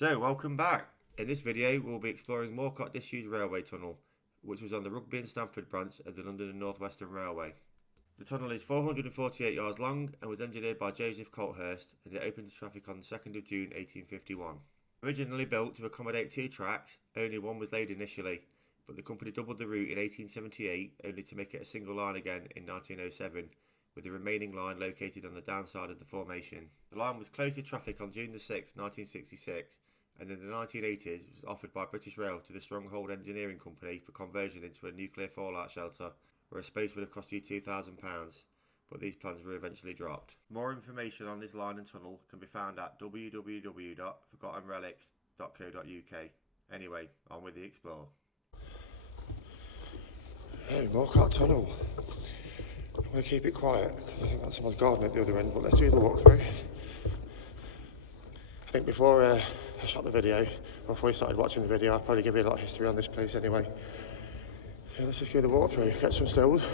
So, welcome back. In this video, we'll be exploring Morcott Disused Railway Tunnel, which was on the Rugby Stamford branch of the London and North Western Railway. The tunnel is 448 yards long and was engineered by Joseph Colthurst, and it opened to traffic on the 2nd of June 1851. Originally built to accommodate 2 tracks, only one was laid initially, but the company doubled the route in 1878 only to make it a single line again in 1907, with the remaining line located on the downside of the formation. The line was closed to traffic on June the 6th, 1966, and in the 1980s was offered by British Rail to the Stronghold Engineering Company for conversion into a nuclear fallout shelter, where a space would have cost you £2,000, but these plans were eventually dropped. More information on this line and tunnel can be found at www.forgottenrelics.co.uk. Anyway, on with the explore. Hey, Morcott Tunnel. I'm going to keep it quiet because I think that's someone's garden at the other end, but let's do the walkthrough. I think before I shot the video, or before you started watching the video, I'll probably give you a lot of history on this place anyway. So let's just do the walkthrough, get some stills. See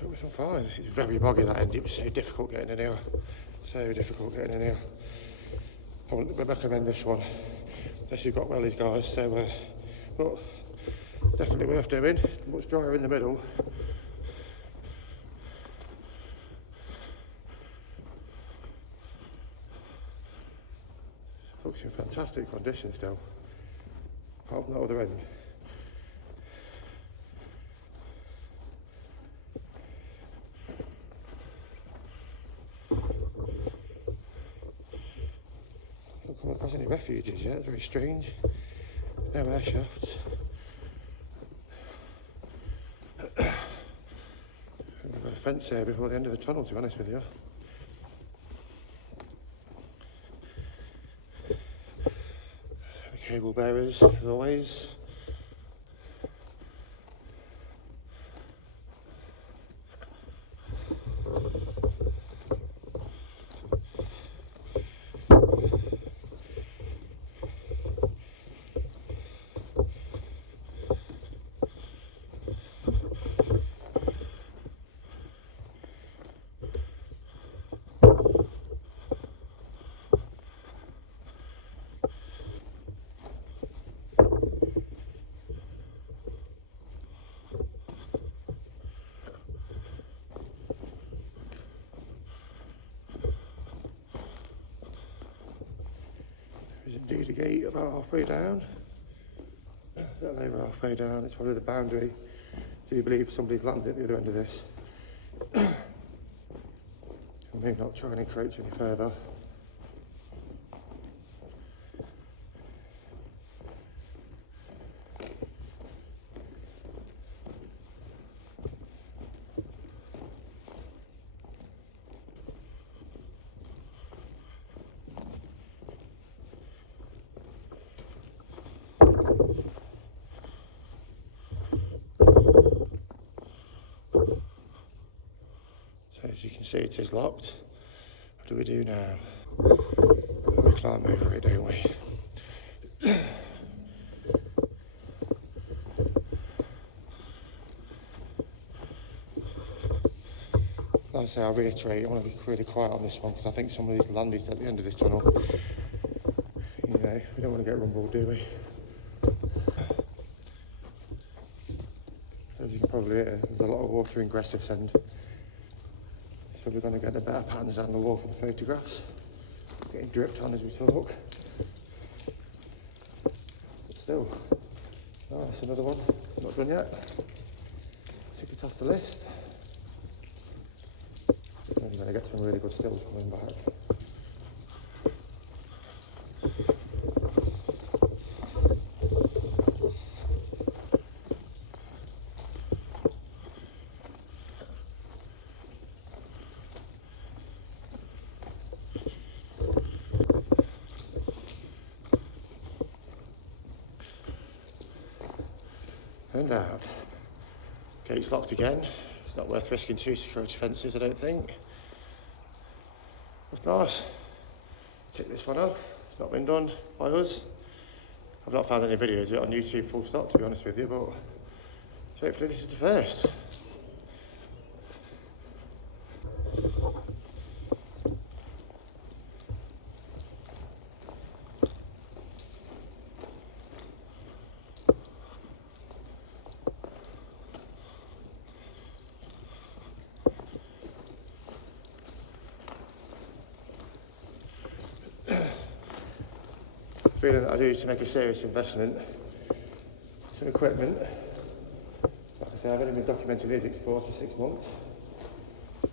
what we can find. It's very boggy that end, it was so difficult getting in here. So difficult getting in here. I wouldn't recommend this one, unless you've got wellies guys, so but definitely worth doing. It's much drier in the middle. Looks in fantastic condition still. Apart from that other end. Not come across any refuges yet, it's very strange. No air shafts. We've got a fence here before the end of the tunnel, to be honest with you. The cable bearers, as always. There's indeed a gate about halfway down. A little over halfway down, it's probably the boundary. Do you believe somebody's landed at the other end of this? I may not try and encroach any further. As you can see, it is locked. What do we do now? We climb over it, don't we? Like I say, I'll reiterate, I want to be really quiet on this one because I think somebody's landed at the end of this tunnel. You know, we don't want to get rumbled, do we? As you can probably hear, there's a lot of water ingress this end. So we're going to get the better patterns out on the wall for the photographs. Getting dripped on as we talk. But still, nice, another one. Not done yet. Tick it off the list. And you're going to get some really good stills coming back. And out. Gate's locked again. It's not worth risking 2 security fences, I don't think. That's nice. Take this one off. It's not been done by us. I've not found any videos of it on YouTube full stop, to be honest with you, but hopefully this is the first. feeling that I do need to make a serious investment. Some equipment. Like I say, I've only been documenting these explores for 6 months.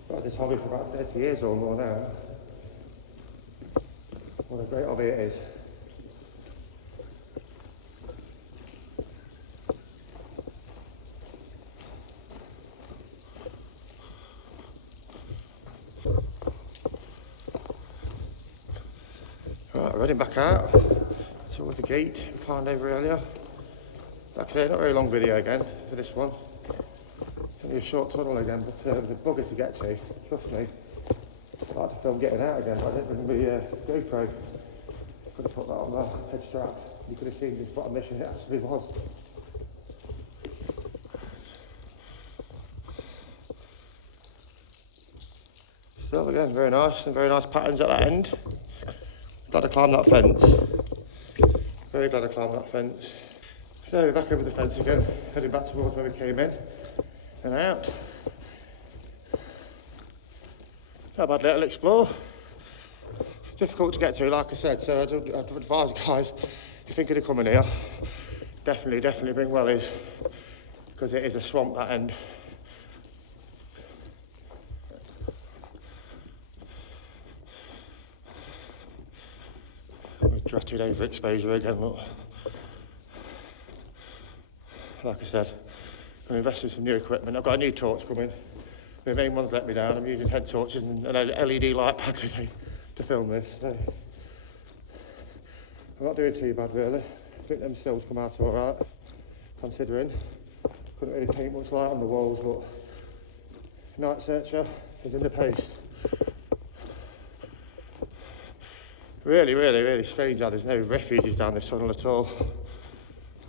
I've had this hobby for about 30 years or more now. What a great hobby it is. Right, running back out towards the gate we found over earlier. Like I say, not a very long video again for this one. It's only a short tunnel again, but it was a bugger to get to, trust me. I'd like to film getting out again, but I didn't bring my GoPro. Could have put that on the head strap. You could have seen just what a mission it actually was. Still again, very nice, some very nice patterns at that end. Glad I climbed that fence. Very glad I climbed that fence. So we're back over the fence again, heading back towards where we came in and out. Not a bad little explore. Difficult to get to, like I said, so I'd advise guys, if you're thinking of coming here, definitely bring wellies, because it is a swamp that end. Dratted overexposure again, look. Like I said, I'm investing in some new equipment. I've got a new torch coming. The main one's let me down. I'm using head torches and an LED light pad today to film this. So I'm not doing too bad really. I think them sills come out alright, considering. Couldn't really paint much light on the walls, but night searcher is in the post. Really strange how there's no refuges down this tunnel at all.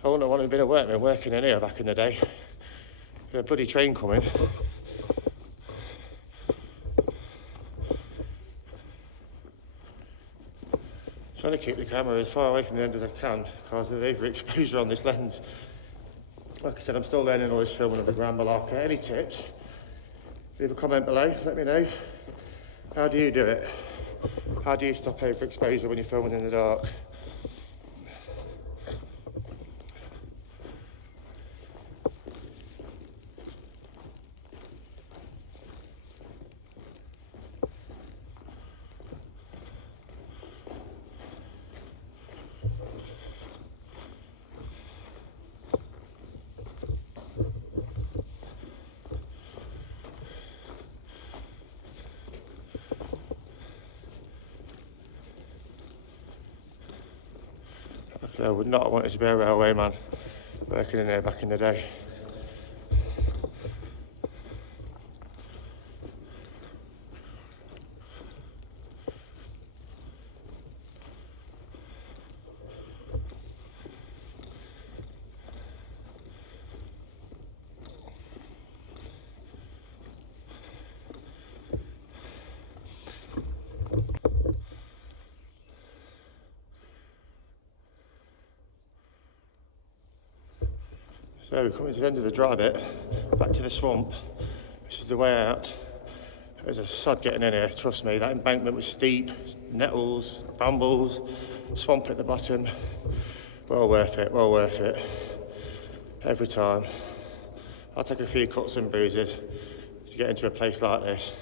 I wouldn't have wanted to be a workman working in here back in the day. There's a bloody train coming. Trying to keep the camera as far away from the end as I can because of the overexposure on this lens. Like I said, I'm still learning all this filming of the Grand Malacca. Any tips? Leave a comment below, let me know. How do you do it? How do you stop overexposure when you're filming in the dark? I would not have wanted to be a railway man working in here back in the day. So we're coming to the end of the dry bit, back to the swamp, which is the way out. It was a sod getting in here, trust me. That embankment was steep, nettles, brambles, swamp at the bottom. Well worth it, every time. I'll take a few cuts and bruises to get into a place like this.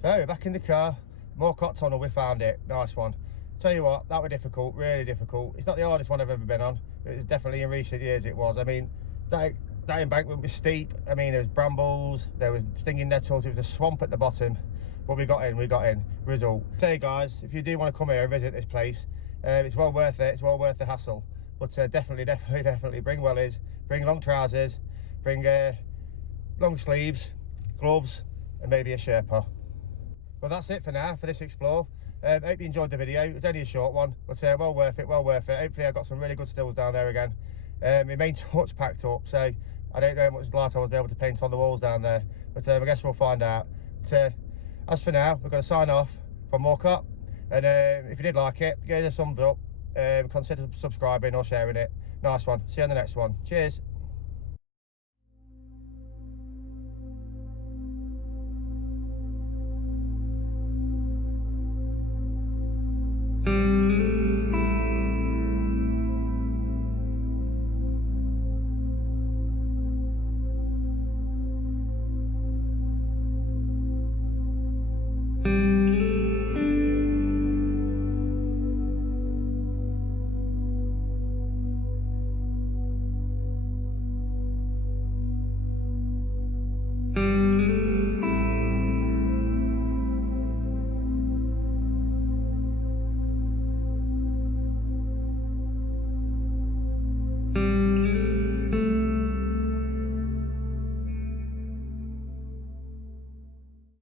So we're back in the car, Morcott tunnel, we found it, nice one. Tell you what, that was difficult, really difficult. It's not the hardest one I've ever been on. It was definitely in recent years it was. I mean, that embankment was steep. I mean, there was brambles, there was stinging nettles, it was a swamp at the bottom. But we got in, result. So guys, if you do want to come here and visit this place, it's well worth it, it's well worth the hassle. But definitely bring wellies, bring long trousers, bring long sleeves, gloves, and maybe a Sherpa. Well, that's it for now, for this explore. Hope you enjoyed the video. It was only a short one, but well worth it. Hopefully I got some really good stills down there again. My main torch packed up, so I don't know how much light I was able to paint on the walls down there, but I guess we'll find out. But as for now, we're going to sign off from Morcott, and if you did like it, give it a thumbs up, consider subscribing or sharing it. Nice one. See you on the next one. Cheers.